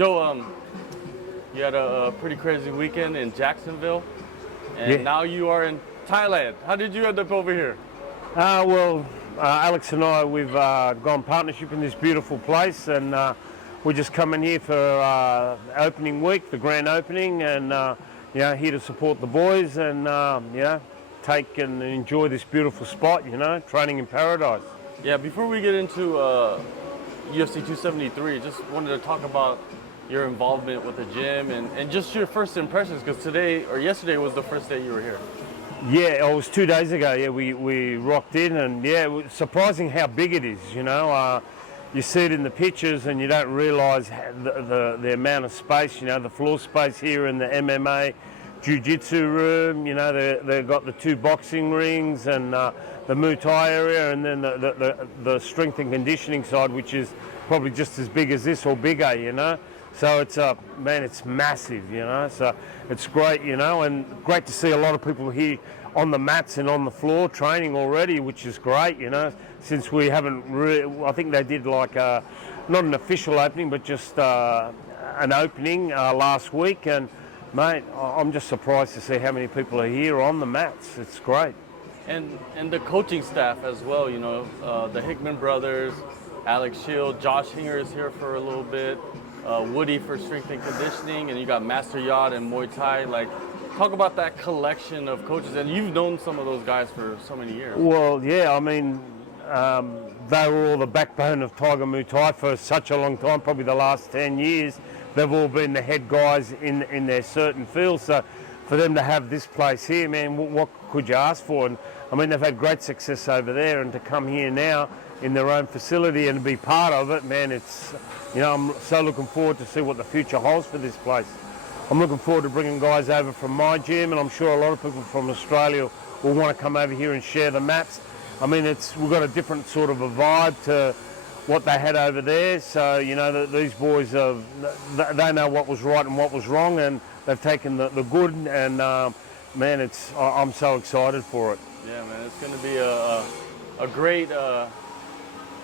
Joe, you had a pretty crazy weekend in Jacksonville, and now you are in Thailand. How did you end up over here? Alex and I, we've gone partnership in this beautiful place, and we're just coming here for opening week, the grand opening, and here to support the boys and take and enjoy this beautiful spot. Training in paradise. Yeah. Before we get into UFC 273, just wanted to talk about your involvement with the gym and just your first impressions, because today or yesterday was the first day you were here. Yeah, it was 2 days ago. Yeah, we rocked in, and it was surprising how big it is. You see it in the pictures, and you don't realise the amount of space. The floor space here in the MMA Jiu-Jitsu room. They've got the 2 boxing rings and the Muay Thai area, and then the strength and conditioning side, which is probably just as big as this or bigger. So it's it's massive. So it's great. And great to see a lot of people here on the mats and on the floor training already, which is great. Since we haven't I think they did like not an official opening, but just an opening last week. And mate, I'm just surprised to see how many people are here on the mats. It's great. And the coaching staff as well. The Hickman brothers, Alex Shield, Josh Hinger is here for a little bit. Woody for strength and conditioning, and you got Master Yacht and Muay Thai. Talk about that collection of coaches, and you've known some of those guys for so many years. Well, yeah, I mean, they were all the backbone of Tiger Muay Thai for such a long time, probably the last 10 years. They've all been the head guys in their certain fields. So for them to have this place here, man, what could you ask for? And I mean, they've had great success over there, and to come here now in their own facility and be part of it, man, it's, I'm so looking forward to see what the future holds for this place. I'm looking forward to bringing guys over from my gym, and I'm sure a lot of people from Australia will want to come over here and share the mats. I mean, we've got a different sort of a vibe to what they had over there. So, these boys, they know what was right and what was wrong, and they've taken the good, and man, I'm so excited for it. Yeah, man, it's going to be a great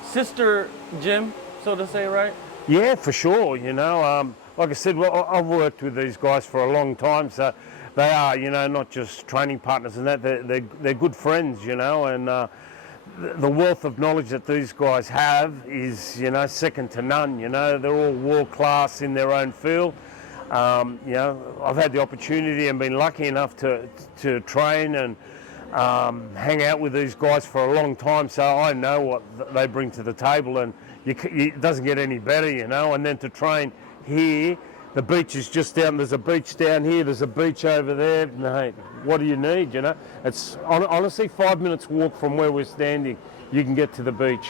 sister gym, so to say, right? Yeah, for sure. Like I said, I've worked with these guys for a long time, so they are, not just training partners and that. They're good friends, and the wealth of knowledge that these guys have is, second to none. They're all world class in their own field. I've had the opportunity and been lucky enough to train and hang out with these guys for a long time, so I know what they bring to the table, and it doesn't get any better, and then to train here, the beach is just down, there's a beach down here, there's a beach over there. Mate, what do you need, It's honestly 5 minutes walk from where we're standing, you can get to the beach.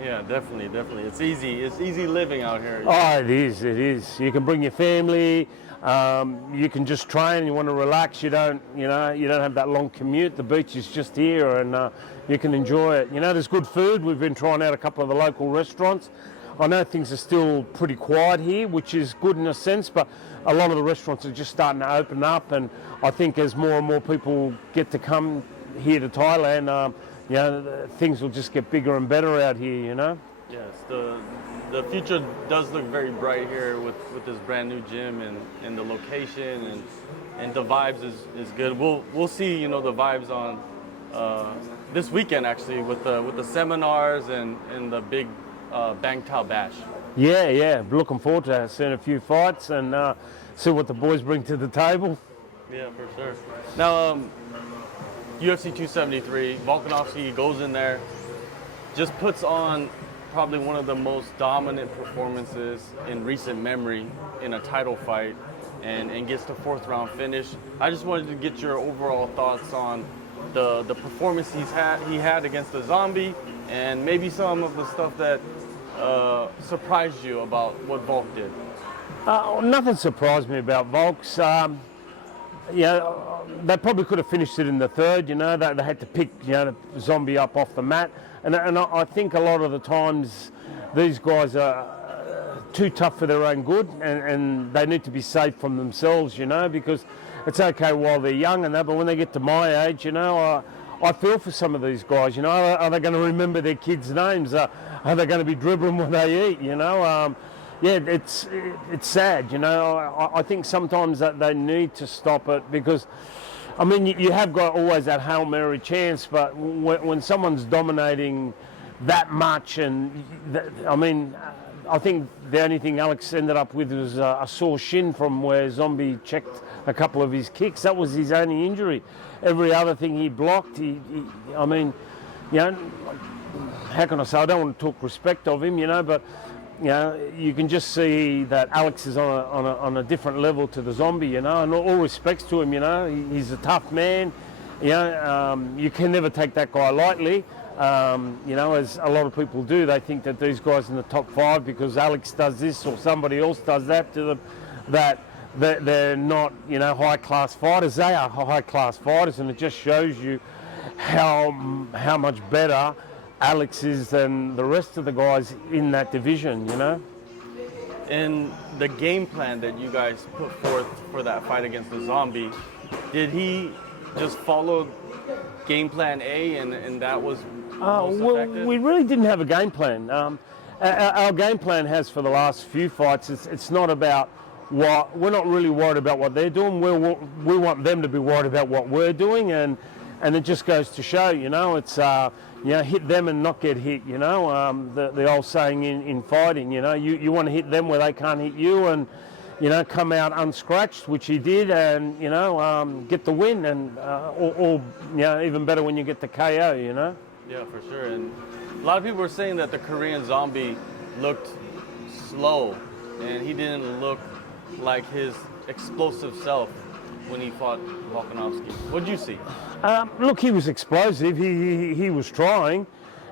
Yeah, definitely. It's easy living out here. Oh, it is. You can bring your family, you can just train, you want to relax, you don't have that long commute, the beach is just here, and you can enjoy it. There's good food, we've been trying out a couple of the local restaurants. I know things are still pretty quiet here, which is good in a sense, but a lot of the restaurants are just starting to open up, and I think as more and more people get to come here to Thailand, things will just get bigger and better out here, Yes, the future does look very bright here with this brand new gym and the location and the vibes is good. We'll see, the vibes on this weekend actually with the seminars and the big Bangtao Bash. Yeah, looking forward to seeing a few fights and see what the boys bring to the table. Yeah, for sure. Now, UFC 273, Volkanovski goes in there, just puts on probably one of the most dominant performances in recent memory in a title fight, and gets the 4th round finish. I just wanted to get your overall thoughts on the performance he had against the Zombie, and maybe some of the stuff that surprised you about what Volk did. Nothing surprised me about Volk's. They probably could have finished it in the 3rd. They had to pick the Zombie up off the mat, and I think a lot of the times these guys are too tough for their own good, and they need to be safe from themselves, because it's okay while they're young and that, but when they get to my age, I feel for some of these guys. Are they going to remember their kids' names? Are they going to be dribbling when they eat? yeah, it's sad, you know. I think sometimes that they need to stop it because, I mean, you have got always that Hail Mary chance, but when someone's dominating that much, and I mean, I think the only thing Alex ended up with was a sore shin from where Zombie checked a couple of his kicks. That was his only injury. Every other thing he blocked, I mean, you know, how can I say? I don't want to talk respect of him, you know, but you know, you can just see that Alex is on a different level to the Zombie, you know, and all respects to him, you know. He's a tough man, you know. You can never take that guy lightly, you know, as a lot of people do. They think that these guys in the top 5, because Alex does this or somebody else does that to them, that they're not, you know, high-class fighters. They are high-class fighters, and it just shows you how much better Alex is than the rest of the guys in that division, you know. In the game plan that you guys put forth for that fight against the Zombie, did he just follow game plan A and that was most effective? We really didn't have a game plan. Our game plan has for the last few fights, it's not about what, we're not really worried about what they're doing. We want them to be worried about what we're doing, and it just goes to show, you know, it's you know, hit them and not get hit, you know, the old saying in fighting, you know, you want to hit them where they can't hit you, and, you know, come out unscratched, which he did, and, you know, get the win, and or you know, even better when you get the KO, you know. Yeah, for sure. And a lot of people were saying that the Korean Zombie looked slow, and he didn't look like his explosive self when he fought Volkanovski. What did you see? Look, he was explosive. He was trying.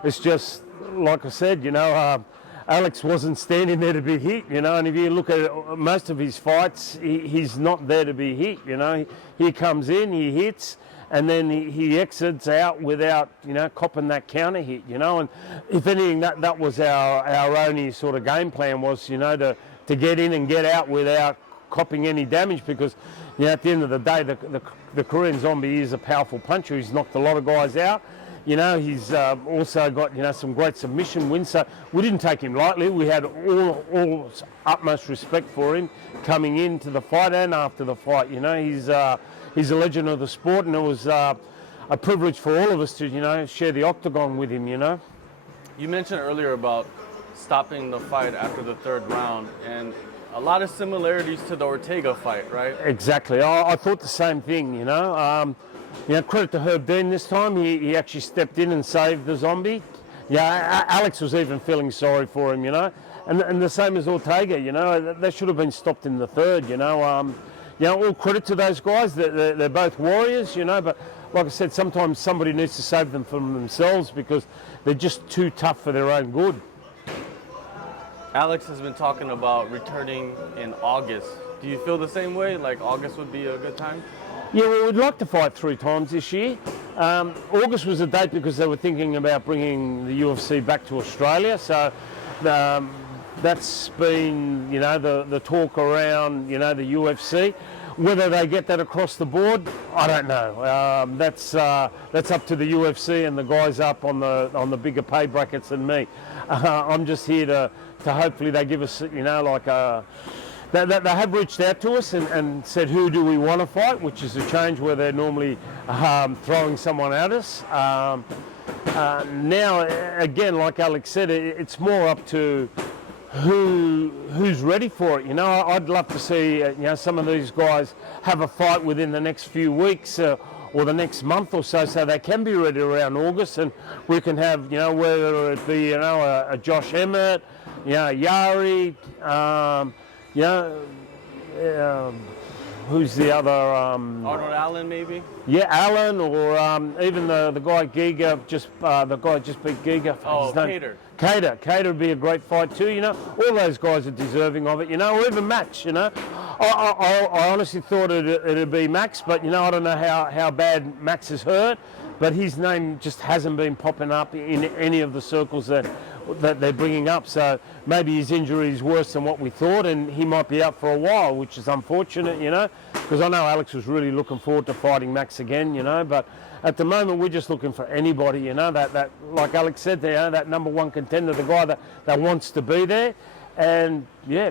It's just, like I said, you know, Alex wasn't standing there to be hit, you know, and if you look at most of his fights, he's not there to be hit, you know. He comes in, he hits, and then he exits out without, you know, copping that counter hit, you know. And if anything, that was our only sort of game plan was, you know, to get in and get out without copping any damage, because, you know, at the end of the day, the Korean Zombie is a powerful puncher. He's knocked a lot of guys out. You know, he's also got, you know, some great submission wins. So we didn't take him lightly. We had all utmost respect for him coming into the fight and after the fight. You know, he's a legend of the sport, and it was a privilege for all of us to, you know, share the octagon with him, you know. You mentioned earlier about stopping the fight after the 3rd round, and a lot of similarities to the Ortega fight, right? Exactly. I thought the same thing, you know. You know, credit to Herb Dean this time. He actually stepped in and saved the Zombie. Yeah, Alex was even feeling sorry for him, you know. And the same as Ortega, you know. They should have been stopped in the 3rd, you know. You know, all credit to those guys. They're both warriors, you know. But like I said, sometimes somebody needs to save them from themselves because they're just too tough for their own good. Alex has been talking about returning in August. Do you feel the same way? Like August would be a good time? Yeah, well, we'd like to fight 3 times this year. August was a date because they were thinking about bringing the UFC back to Australia. So that's been, you know, the talk around, you know, the UFC. Whether they get that across the board, I don't know. That's up to the UFC and the guys up on the bigger pay brackets than me. I'm just here to hopefully they give us, you know, like they have reached out to us and said, who do we want to fight, which is a change where they're normally throwing someone at us. Now, again, like Alex said, it's more up to who's ready for it. You know, I'd love to see, you know, some of these guys have a fight within the next few weeks or the next month or so they can be ready around August, and we can have, you know, whether it be, you know, a Josh Emmett, you know, Yari, you know, who's the other? Arnold Allen, maybe? Yeah, Allen, or even the guy Giga, the guy just beat Giga. Oh, Cater. Cater would be a great fight too, you know. All those guys are deserving of it, you know, or even Max, you know. I honestly thought it'd be Max, but, you know, I don't know how bad Max is hurt, but his name just hasn't been popping up in any of the circles that they're bringing up. So maybe his injury is worse than what we thought, and he might be out for a while, which is unfortunate, you know, because I know Alex was really looking forward to fighting Max again, you know. But at the moment, we're just looking for anybody, you know, that like Alex said, you know, that #1 contender, the guy that wants to be there. and yeah,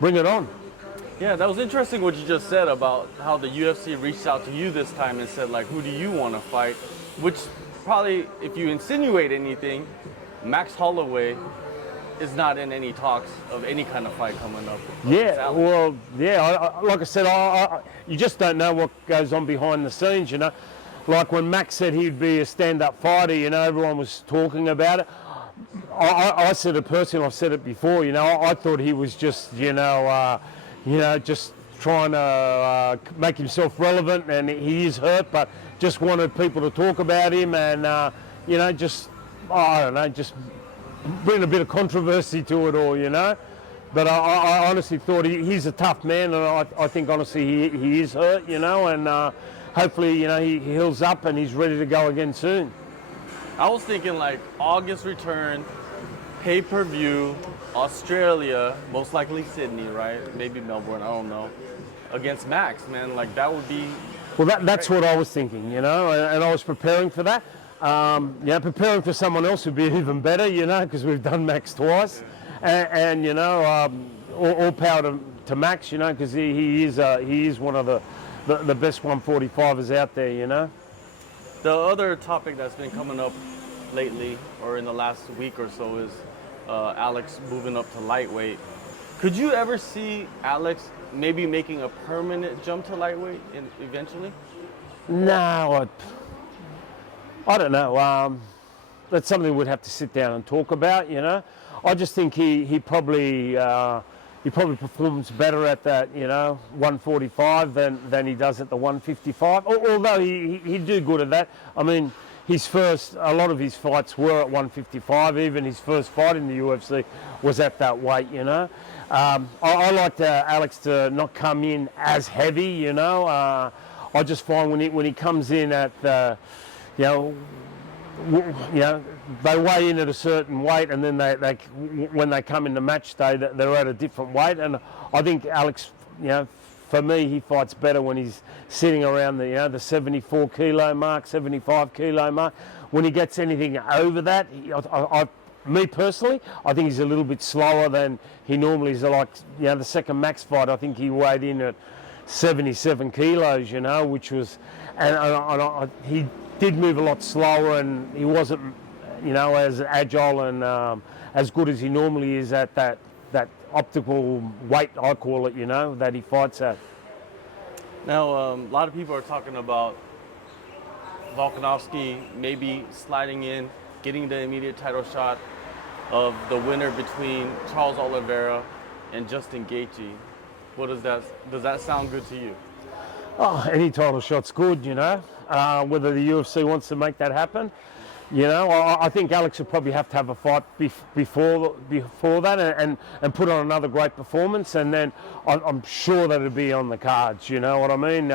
bring it on. Yeah, that was interesting what you just said about how the UFC reached out to you this time and said, like, who do you want to fight? Which probably, if you insinuate anything, Max Holloway is not in any talks of any kind of fight coming up. Yeah, well, yeah, like I said, you just don't know what goes on behind the scenes, you know. Like when Max said he'd be a stand-up fighter, you know, everyone was talking about it. I said it personally, I've said it before, you know, I thought he was just, just trying to make himself relevant, and he is hurt, but just wanted people to talk about him and, just bring a bit of controversy to it all, you know. But I honestly thought he's a tough man, and I think honestly he is hurt, you know, and hopefully, you know, he heals up and he's ready to go again soon. I was thinking like August return, pay-per-view, Australia, most likely Sydney, right? Maybe Melbourne, I don't know. Against Max, man, like that would be... Well, that's what I was thinking, you know, and I was preparing for that. Preparing for someone else would be even better, you know, because we've done Max twice. And you know, all power to Max, you know, because he is one of the best 145ers out there, you know. The other topic that's been coming up lately, or in the last week or so, is Alex moving up to lightweight. Could you ever see Alex maybe making a permanent jump to lightweight eventually? No, I don't know. That's something we'd have to sit down and talk about, you know. I just think he probably performs better at that, you know, 145 than he does at the 155. Although he'd do good at that. I mean, a lot of his fights were at 155. Even his first fight in the UFC was at that weight, you know. I like Alex to not come in as heavy, you know. I just find when he comes in at they weigh in at a certain weight, and then they when they come into match day, they're at a different weight. And I think Alex, you know, for me, he fights better when he's sitting around the 74 kilo mark, 75 kilo mark. When he gets anything over that, me personally, I think he's a little bit slower than he normally is. Like, you know, the second Max fight, I think he weighed in at 77 kilos, you know, which was, and he did move a lot slower, and he wasn't, you know, as agile and as good as he normally is at that optical weight, I call it, you know, that he fights at. Now, a lot of people are talking about Volkanovski maybe sliding in, getting the immediate title shot of the winner between Charles Oliveira and Justin Gaethje. Does that sound good to you? Oh, any title shot's good, you know. Whether the UFC wants to make that happen, you know, I think Alex would probably have to have a fight before that and put on another great performance, and then I'm sure that it'd be on the cards. You know what I mean?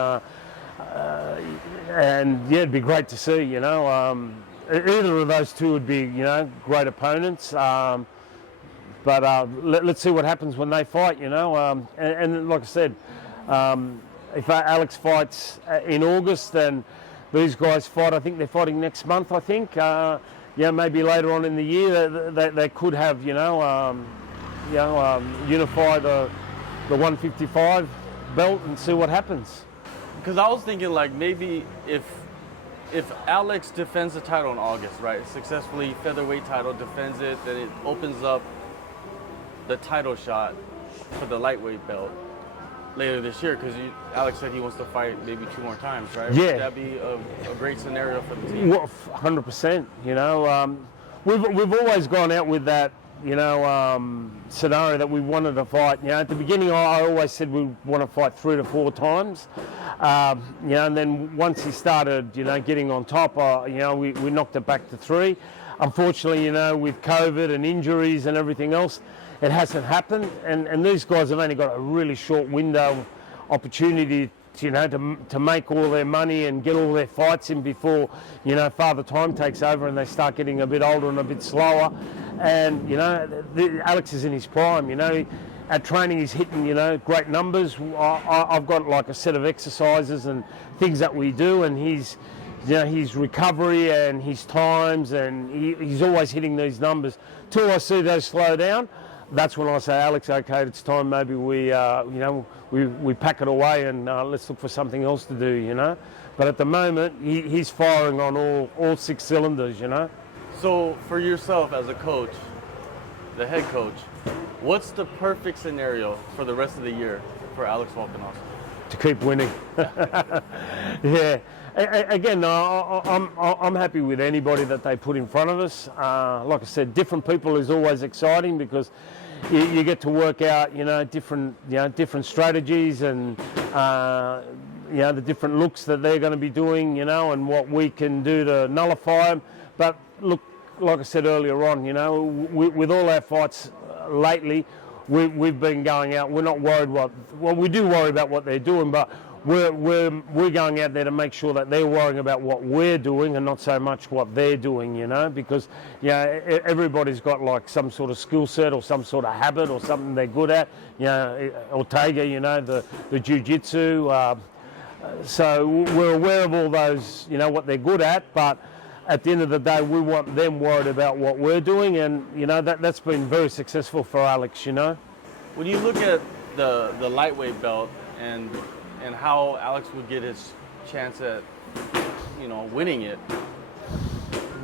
And yeah, it'd be great to see. You know, either of those two would be, you know, great opponents. But let's see what happens when they fight. You know, and like I said. If Alex fights in August, then these guys fight. I think they're fighting next month. I think, maybe later on in the year, they could have, unify the 155 belt and see what happens. Because I was thinking, like, maybe if Alex defends the title in August, right, successfully featherweight title, defends it, then it opens up the title shot for the lightweight belt later this year, because Alex said he wants to fight maybe 2 more times, right? Yeah. Would that be a great scenario for the team? Well, 100%. You know, we've always gone out with that, you know, scenario that we wanted to fight. You know, at the beginning, I always said we want to fight 3 to 4 times. You know, and then once he started, you know, getting on top, you know, we knocked it back to 3. Unfortunately, you know, with COVID and injuries and everything else, it hasn't happened, and these guys have only got a really short window opportunity to, you know, to make all their money and get all their fights in before, you know, Father Time takes over and they start getting a bit older and a bit slower. And, you know, Alex is in his prime, you know. At training he's hitting, you know, great numbers. I've got like a set of exercises and things that we do, and he's, you know, his recovery and his times, and he's always hitting these numbers. Till I see those slow down, that's when I say, Alex, okay, it's time maybe we, we pack it away and let's look for something else to do, you know. But at the moment, he's firing on all 6 cylinders, you know. So for yourself as a coach, the head coach, what's the perfect scenario for the rest of the year for Alex Volkanovski? To keep winning. Yeah. Again, I'm happy with anybody that they put in front of us. Like I said, different people is always exciting because you get to work out, different strategies and the different looks that they're going to be doing, and what we can do to nullify them. But look, like I said earlier on, with all our fights lately, we've been going out. We're not worried we do worry about what they're doing, but we're going out there to make sure that they're worrying about what we're doing and not so much what they're doing, because everybody's got like some sort of skill set or some sort of habit or something they're good at. Ortega, the jiu-jitsu. So we're aware of all those, what they're good at, but at the end of the day, we want them worried about what we're doing, and that's been very successful for Alex. When you look at the lightweight belt and how Alex would get his chance at winning it,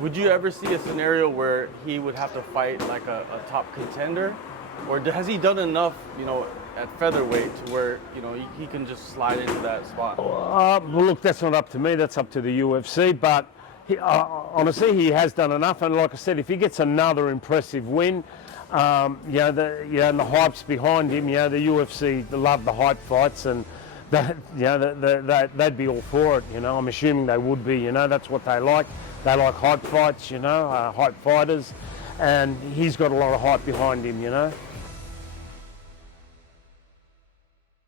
would you ever see a scenario where he would have to fight like a top contender, or has he done enough at featherweight to where he can just slide into that spot? Well, look, that's not up to me. That's up to the UFC, but. Honestly, he has done enough, and like I said, if he gets another impressive win, and the hype's behind him, the UFC, they love the hype fights, and they'd be all for it. I'm assuming they would be. That's what they like. They like hype fights. Hype fighters, and he's got a lot of hype behind him.